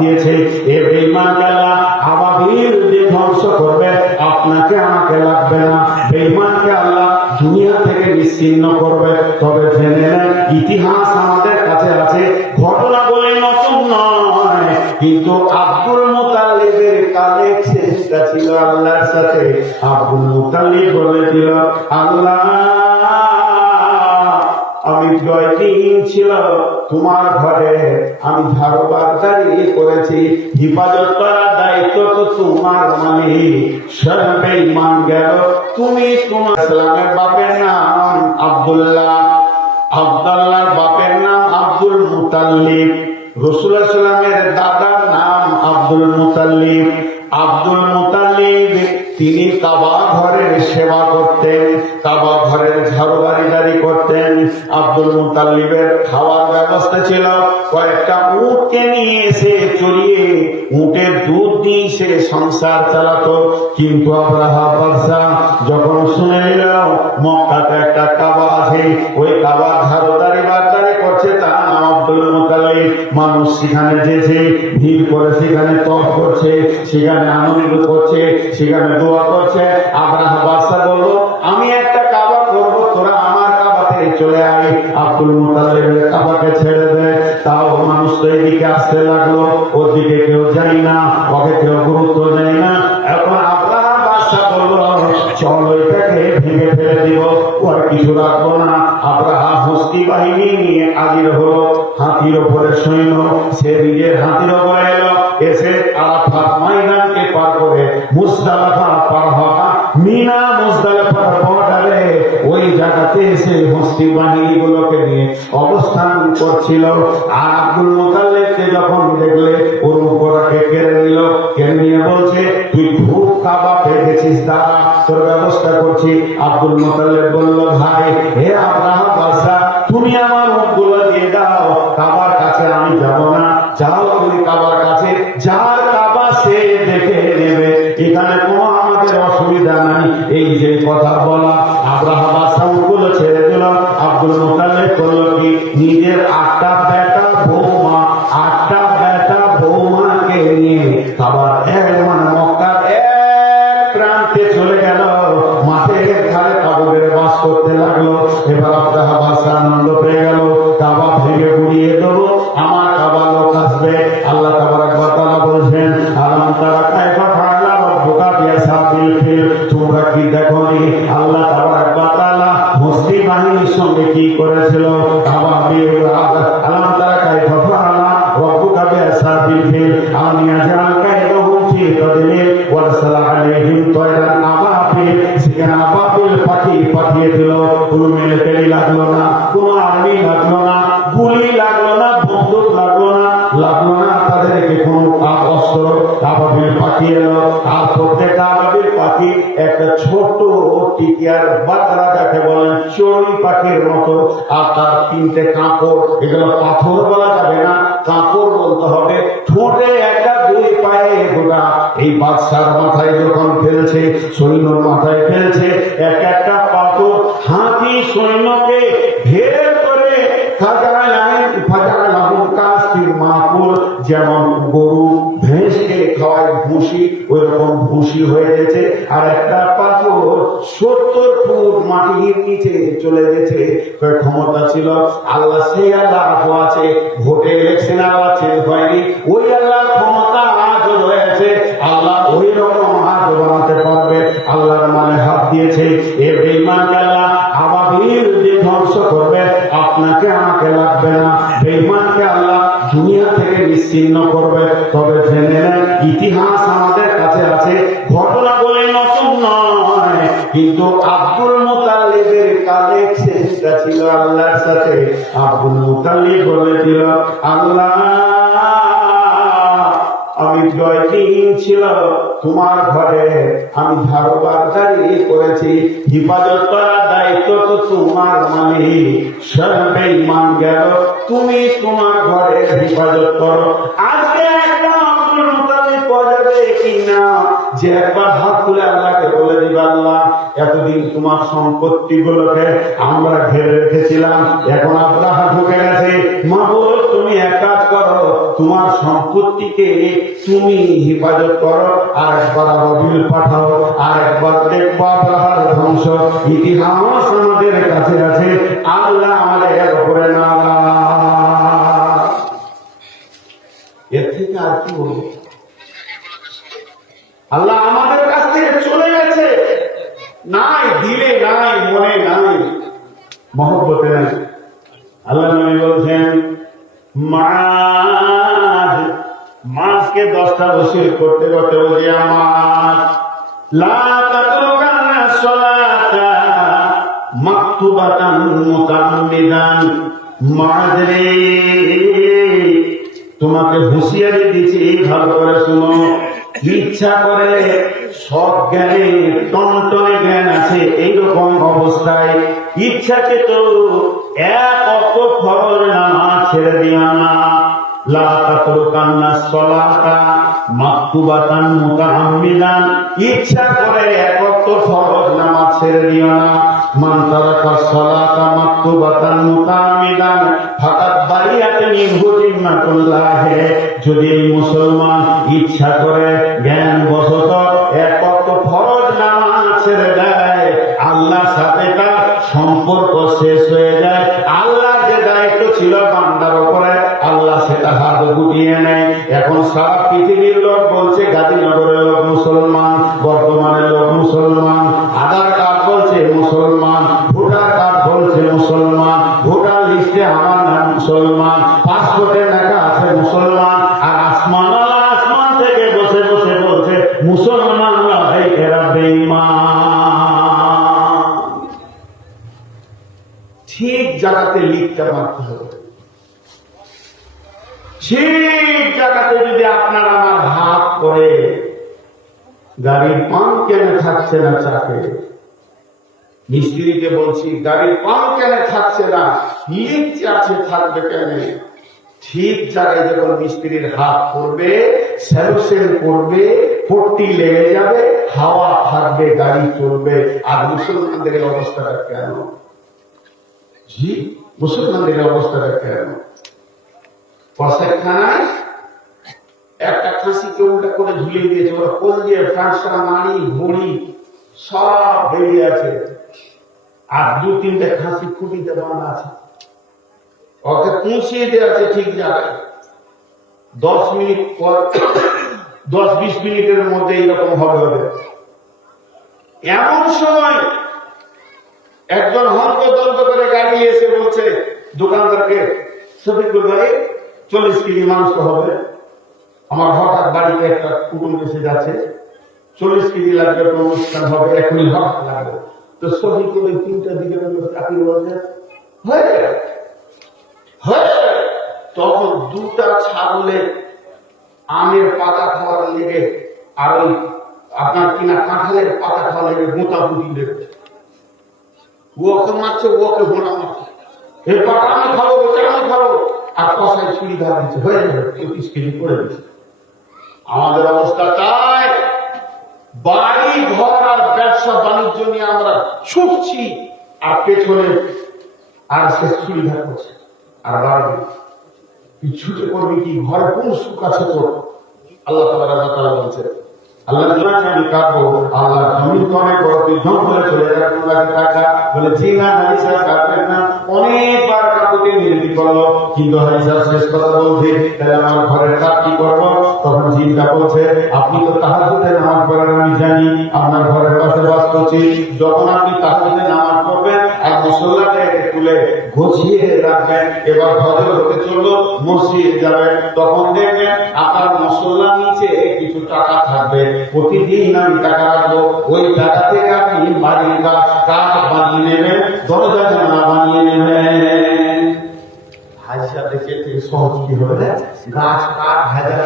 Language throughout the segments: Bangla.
দিয়েছে। এ বেঈমানকে আল্লাহ আবাবিল দিয়ে ধ্বংস করবে, আপনাকে আমাকে লাগবে না। বেঈমানকে আল্লাহ দুনিয়া থেকে নিশ্চিহ্ন করবে। তবে জেনে নেন, ইতিহাস আমাদের কাছে আছে, ঘটনা বলে নতুন নয়, কিন্তু আব্দুল মুতাল্লিবের কানেকশনটা ছিল আল্লাহর সাথে। আব্দুল মুতাল্লিব বলেছিল, আল্লাহ আমি 9 দিন ছিল তোমার ঘরে, আমি ধারবারদারি করেছি, হিফাজত করার দায়িত্ব তো তোমার। মানে সব বেঈমান গেল, তুমি তোমার ইসলামের বাপের নাম আব্দুল্লাহ, আব্দুল্লাহর বাপের নাম আব্দুল মুতাল্লিব, রাসূলুল্লাহ সাল্লামের দাদার নাম আব্দুল মুতাল্লিব। আব্দুল মুতাল্লিব তিনি কাবা ঘরের সেবা করতেন, কাবা ঘরের ঝাড়ুবাড়িদারি করতেন। আব্দুল মুতাল্লিবের খাওয়ার ব্যবস্থা ছিল, কয়েকটা উটকে নিয়ে এসে চড়িয়ে উটের দুধ দিয়ে সে সংসার চালাতো। কিন্তু আব্রাহা বাদশাহ যখন শুনে নিল মক্কাতে একটা কাবা আছে, ওই কাবা ঝাড়ুদারি বারদারি করছে, তার নাম আব্দুল মুতাল্লিব। মানুষ সেখানে যেছে, ভিড় করে সেখানে তপ করছে, সেখানে আনন্দ করছে, সেখানে দোয়া করছে। আব্রাহা বাদশাহ বলল, আমি একটা কাবা করবো, তোরা আমার কাবাতে চলে আয়। আব্দুল মুতাল্লিবের কাবাকে ছেড়ে দেয়, তাও মানুষ তো এদিকে আসতে লাগলো, ওদিকে কেউ যায় না, ওকে কেউ গুরুত্ব দেয় না। এখন আব্রাহা বাদশাহ বলল, চলো এটাকে ভেঙে ফেলে দিব, ওর কিছু রাখবো না। আব্রাহা হস্তি বাহিনী নিয়ে হাজির হলো, হাতির ওপরে সৈন্য, সে নিজের হাতির ওপরে এলো, এসে আরাফাত ময়দানকে পার করে মুজদালিফা পার হওয়া, মিনা মুজদালিফার বর্ডারে ওই জায়গাতে এসে হস্তি বাহিনীগুলোকে নিয়ে অবস্থান করছিল। আর আব্দুল মুতাল্লিবকে যখন দেখলে ওর উপরকে কেড়ে নিল, কেড়ে নিয়ে বলছে, তুই খুব কাবা পেয়েছিস, দাঁড়া তোর ব্যবস্থা করছি। আব্দুল মুতাল্লিব বলল, ভাই হে আব্রাহা বাদশাহ, তুমি আমার উটগুলো দিয়ে দাও, কাবার কাছে আমি যাব না। যাও তুমি কাবার কাছে, যার কাবা সে দেখে নেবে, এখানে কোনো আমাদের অসুবিধা নাই। এই যে কথা বলা, আব্রাহা বাদশাহ উটগুলো ছেড়ে দিল। আব্দুল মুতাল্লিব করল কি, নিজের 8টা বেটা বৌমা, 8টা বেটা বৌমাকে নিয়ে কাবার মানে মক্কার এক প্রান্তে চলে গেল, মাঠের ধারে কাবুলের বাস করতে লাগলো। এবার আব্রাহা বাদশাহ আনন্দ পেয়ে গেল, কাবা ভেঙে গুড়িয়ে দেবো, আমার কাবা লোক আসবে। আল্লাহ তাবারক ওয়া তাআলা বলছেন, আলাম তারা কাইফা ফাআলা রাব্বুকা বিআসহাবিল ফিল, তোমরা কি দেখোনি আল্লাহ তাবারক ওয়া তাআলা মুসলিম বাহিনীর সঙ্গে কি করেছিল? আলাম তারা কাইফা ফাআলা রাব্বুকা বিআসহাবিল ফিল, আম ইয়াজআল কাইদাহুম ফি তাদলিল ওয়া আরসালা আলাইহিম তায়রান আবাবিল, সেখানে আবাবিল পাখি পাঠিয়ে দিল। কোনো মিলিটারি লাগলো না, কোনো আর্মি লাগলো না, গুলি লাগলো না, বন্দুক লাগলো না, তাদেরকে কোনো অস্ত্র। আবাবিল পাখি এলো, আর প্রত্যেকটা আবাবিল পাখি একটা ছোট টিকিয়ার বাচ্চা, যাকে বলেন চড়ুই পাখির মতো, আর তার 3টে কাঁপড়। এগুলো পাথর বলা যাবে না, কাঁপড় বলতে হবে। ঠোঁটে একটা, 2 পায়ে গোটা। এই বাদশার মাথায় যখন ফেলছে, সৈন্যর মাথায় ফেলছে, এক একটা পাথর হাতি সৈন্যকে ঘের করে যেমন গরু ভেঁসকে খাওয়ায় ভুসি, ওই রকম ভুসি হয়ে গেছে। আর একটা পাথর 70 ফুট মাটির নিচে চলে গেছে। ক্ষমতা ছিল আল্লাহ, সেই আল্লাহ আছে। ভোটে ইলেকশন আল্লাহ চেঞ্জ হয়নি, ওই আল্লাহ ক্ষমতা আজও রয়েছে। আল্লাহ ওই রকম হাত বানাতে পারবে, আল্লাহর মানে হাত দিয়েছে। এ বেঈমানকে আল্লাহ আবাবিল দিয়ে ধ্বংস করবে, আপনাকে আমাকে লাগবে না। বেঈমানকে আল্লাহ দুনিয়া থেকে নিশ্চিহ্ন করবে। তবে জেনে নেন, ইতিহাস আমাদের কাছে আছে, ঘটনা বলে নতুন নয়, কিন্তু আব্দুল মুতাল্লিবের কানেকশনটা ছিল আল্লাহর সাথে। আব্দুল মুতাল্লিব বলেছিল, আল্লাহ আমি 9 দিন ছিল তোমার ঘরে, আমি ধারবারদারি করেছি, হিফাজত করার দায়িত্ব তো তোমার। মানে সব বেঈমান গেল, তুমি তোমার ঘরে হিফাজত করো। আজকে একটা আব্দুল মুতাল্লিব পাওয়া যাবে কিনা যে একবার হাত তুলে আল্লাহকে বলে দিবা, আল্লাহ এতদিন তোমার সম্পত্তি গুলোকে আমরা ঘিরে রেখেছিলাম, এখন আব্রাহা ঢুকে গেছে, মাবুদ তুমি এক কাজ করো, তোমার সম্পত্তিকে তুমি হেফাজত করো, আর একবার আবাবিল পাঠাও, আর একবার দেখবো আব্রাহার ধ্বংস। ইতিহাস আমাদের কাছে আছে, আল্লাহ আমাদের উপরে নারাজ। এর থেকে আর কি বলবো? আল্লাহ আমাদের কাছ থেকে চলে গেছে, নাই দিলে নাই, মনে নাই, মহব্বতে নাই। আল্লাহ নবী বলছেন মাছকে 10টা ওসিল করতে করতে বলছে আমার লা তাতরুকান্না সালাতা মাকতুবাতান মুতাআম্মিদান। মাছ রে, তোমাকে হুঁশিয়ারি দিচ্ছি, ভালো করে শুনো। ইচ্ছা করে সব জ্ঞানে টনটনে জ্ঞান আছে, এইরকম অবস্থায় ইচ্ছাকে তো এক অক্ত ফরজ নামাজ ছেড়ে দিও না। লা তাতরুকান্না সালাতা মাকতুবাতান মুতাআম্মিদান, ইচ্ছা করে এক ওয়াক্ত ফরজ নামাজ ছেড়ে দিও না। মান তারাকা সালাতা মাকতুবাতান মুতাআম্মিদান ফাকাদ বারিয়াত মিনহু জিম্মাতুল্লাহ। যদি মুসলমান ইচ্ছা করে জ্ঞান বশত এক ওয়াক্ত ফরজ নামাজ ছেড়ে দেয়, আল্লাহর সাথে তার সম্পর্ক শেষ হয়ে যায়। আল্লাহর যে দায়িত্ব ছিল বান্দার উপরে, আল্লাহ সেটা হাত গুটিয়ে নেয়। এখন সারা পৃথিবীর লোক বলছে গাজীনগরের লোক মুসলমান, বর্তমানের লোক মুসলমান, আধার কার্ড বলছে মুসলমান, ভোটার কার্ড বলছে মুসলমান, ভোটার লিস্টে আমার নাম মুসলমান, পাসপোর্টে লেখা আছে মুসলমান, আর আসমান আসমান থেকে বসে বসে বলছে মুসলমান নয়, এরা বেঈমান। ঠিক জায়গাতে লিখতে মারতে হবে, ঠিক জায়গাতে যদি আপনার আমার হাত করে গাড়ির পান কেন থাকছে না চাকে, মিস্ত্রিকে বলছি গাড়ির পান কেন থাকছে না, লিখতে আছে থাকবে কেন। ঠিক জায়গায় যখন মিস্ত্রির হাত পড়বে, স্যালোসেল করবে, পট্টি লেগে যাবে, হাওয়া থাকবে, গাড়ি চলবে। আর মুসলমানদের অবস্থাটা কেন? জি, মুসলমানদের অবস্থাটা কেন? কষাইখানায় একটা খাসিকে উল্টা করে ঝুলিয়ে দিয়েছে, ওরা কোল দিয়ে ফাঁসা, নাড়ি, ঘড়ি সব বেরিয়ে আছে, আর 2-3টে খাসি খুঁটিতে বাঁধা আছে, ওকে পৌঁছিয়ে দেওয়া আছে ঠিক জায়গায়। 10 মিনিট পর 10-20 মিনিটের মধ্যে এইরকম হবে। এমন সময় একজন হন্তদন্ত করে গাড়ি এসে বলছে দোকানদারকে, শফিকুল ভাই 40 কেজি মাংস হবে, আমার হঠাৎ বাড়িতে একটা কুকুর এসে যাচ্ছে, 40 কেজি লাগবে, অনুষ্ঠান হবে, এখনই হঠাৎ লাগবে। তো শফিকুল 3টার দিকে চাকরি বলছে তখন 2টা ছাগলে আমের পাতা খাওয়ার লেগে আর ওই আপনার কিনা কাঁঠালের পাতা খাওয়ার লেগে গোঁতাগুটি লেগে, ওকে মারছে, ওকে ঘোড়া মারছে, এই পাতা আমি খাবো, ওটা আমি খাবো, আর কষায় ছুরি ধরা দিচ্ছে, হয়ে যাবে 25 কেজি করে দিচ্ছে। আমাদের অবস্থা তাই, বাড়ি ঘর আর ব্যবসা বাণিজ্য নিয়ে আমরা ছুটছি, আর পেছনে আর সে ছুরি ধরা করছে, আর বাড়বে ছুটে করবি কি, ঘরে কোন সুখ আছে তোর? আল্লাহ তাআলা বলছে, আল্লাহ আমি কাঁদবো, আল্লাহ জমিন তো অনেক বড়, তুই জঙ্গলে চলে যাবে টাকা বলে, জি না হাদিসা কাঁদবেন না। অনেকবার কাকুকে মিনতি করলো, কিন্তু হাদিসা শেষ কথা বলছে, তাহলে আমার ঘরের কাজ কি করবো? তখন জিনটা বলছে, আপনি তো তাহাজ্জুদে নামাজ পড়েন, আমি জানি, আপনার ঘরের পাশে বাস করছি, যখন আপনি তাহাজ্জুদে নামাজ পড়বেন আর মুসল্লাকে তুলে গুছিয়ে রাখবেন, এবার ফজর হতে চললো, মসজিদ যাবেন, তখন দেখবেন আপনার মুসল্লার নিচে কিছু টাকা থাকবে, প্রতিদিন আমি টাকা রাখবো, ওই টাকা থেকে আপনি বাড়ির গাছ কাঠ বানিয়ে নেবেন, দরজা জানলা বানিয়ে নেবেন। হাজিরা দেখে সহজ কি হবে, গাছ কাঠ হাজার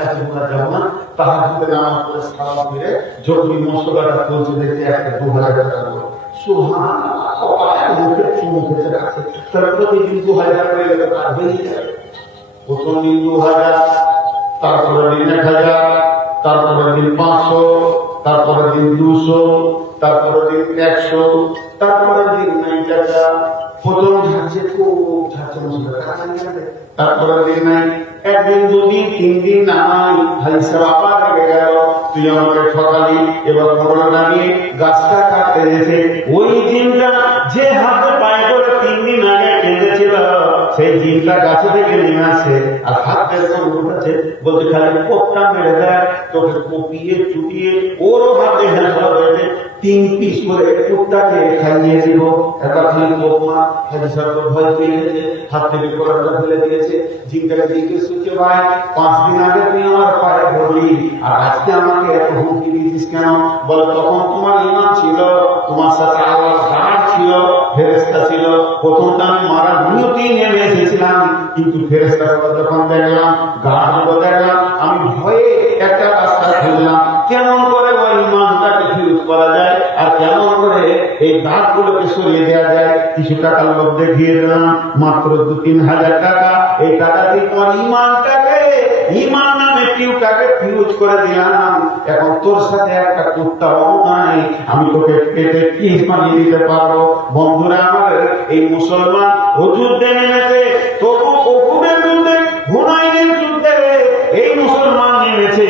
যাব না, তাহাজ্জুদে নামাজ পড়ে সালাম ফিরে যখন মশলাটা চলছে দেখতে একটা 2000 টাকা দেবো, মুখে চুমুখেছে রাখছে, তাহলে প্রতিদিন 2000 করে কাজ বেরিয়ে যাবে। প্রথম দিন 2000, তারপরে দিন 1000, তারপরে দিন 500, তারপর নাই। হাদিসের আবার রেগে গেল, তুই আমাকে ঠকালি, এবার খবরটা নিয়ে গাছটা কাটতে গেছে। ওই জিনটা যে হাতে পায়ে করে 3 দিন আগে কেঁদেছিল, সেই জিনটা গাছে থেকে নেমে আসে আর হাত বের করে উঠেছে, বলতে খালি কোপটা মেরে দেয়, তোকে কপিয়ে চুটিয়ে ওরও হাতে হেঁচড়া হয়েছে, 3 পিস করে কুত্তাকে খাইয়ে দিব। এবার খালি কোপমা হাদিসা তো ভয় পেয়ে গেছে, হাত থেকে কোপটা ফেলে দিয়েছে। জিনটাকে জিজ্ঞেস করছে, ভাই 5 দিন আগে তুই আমার পায়ে ধরলি, আর আজকে আমাকে এত হুমকি দিয়েছিস কেন? বলে তখন তোমার ঈমান ছিল, তোমার সাথে আল্লাহর গার্ড ছিল, ফেরেশতা ছিল। প্রথমটা আমি মারার নিয়তেই নেমে এসেছিলাম, কিন্তু ফেরেশতাকে যখন দেখলাম, গার্ডগুলো দেখলাম, আমি ভয়ে একটা রাস্তা খুঁজলাম, কেমন করে ওই ঈমানটাকে ফিরত করা যায় আর কেমন করে এই গার্ডগুলোকে সরিয়ে দেওয়া যায়। কিছু টাকার লোভ দেখিয়ে দিলাম, মাত্র 2-3 হাজার টাকা। এই টাকা দিয়ে তোমার ঈমানটাকে, ঈমান নামে টিউটাকে ফিরত করে দিলাম। এখন তোর সাথে একটা কুত্তাও নাই, আমি তোকে পেটে কি বানিয়ে দিতে পারবো। বন্ধুরা আমার, এই মুসলমান ও যুদ্ধে নেমেছে, তবু উহুদের যুদ্ধে, হুনাইনের যুদ্ধে এই মুসলমান নেমেছে।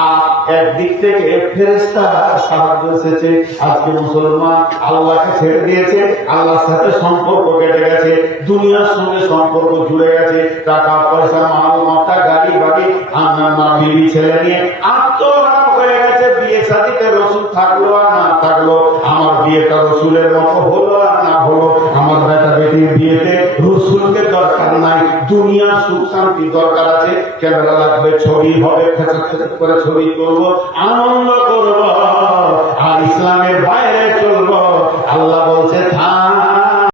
আর একদিক থেকে ফেরেশতা সাহায্য এসেছে। আজকে মুসলমান আল্লাহকে ছেড়ে দিয়েছে, আল্লাহর সাথে সম্পর্ক কেটে গেছে, দুনিয়ার সঙ্গে সম্পর্ক জুড়ে গেছে। টাকা পয়সা, মাল মাথা, গাড়ি বাড়ি, আমার মা বিবি ছেলে নিয়ে আত্মহারা হয়ে গেছে। বিয়ে শাদীতে রসুল থাকলো আর না থাকলো, আমার বিয়েটা রসুলের মতো হলো আর না হলো, আমার বেটা বেটির বিয়েতে রসুলকে দরকার নাই, দুনিয়ার সুখ শান্তি দরকার আছে। ক্যামেরা লাগবে, ছবি হবে, খেচা করে ছবি করবো, আনন্দ করবো, আর ইসলামের বাইরে চলবো। আল্লাহ বলছে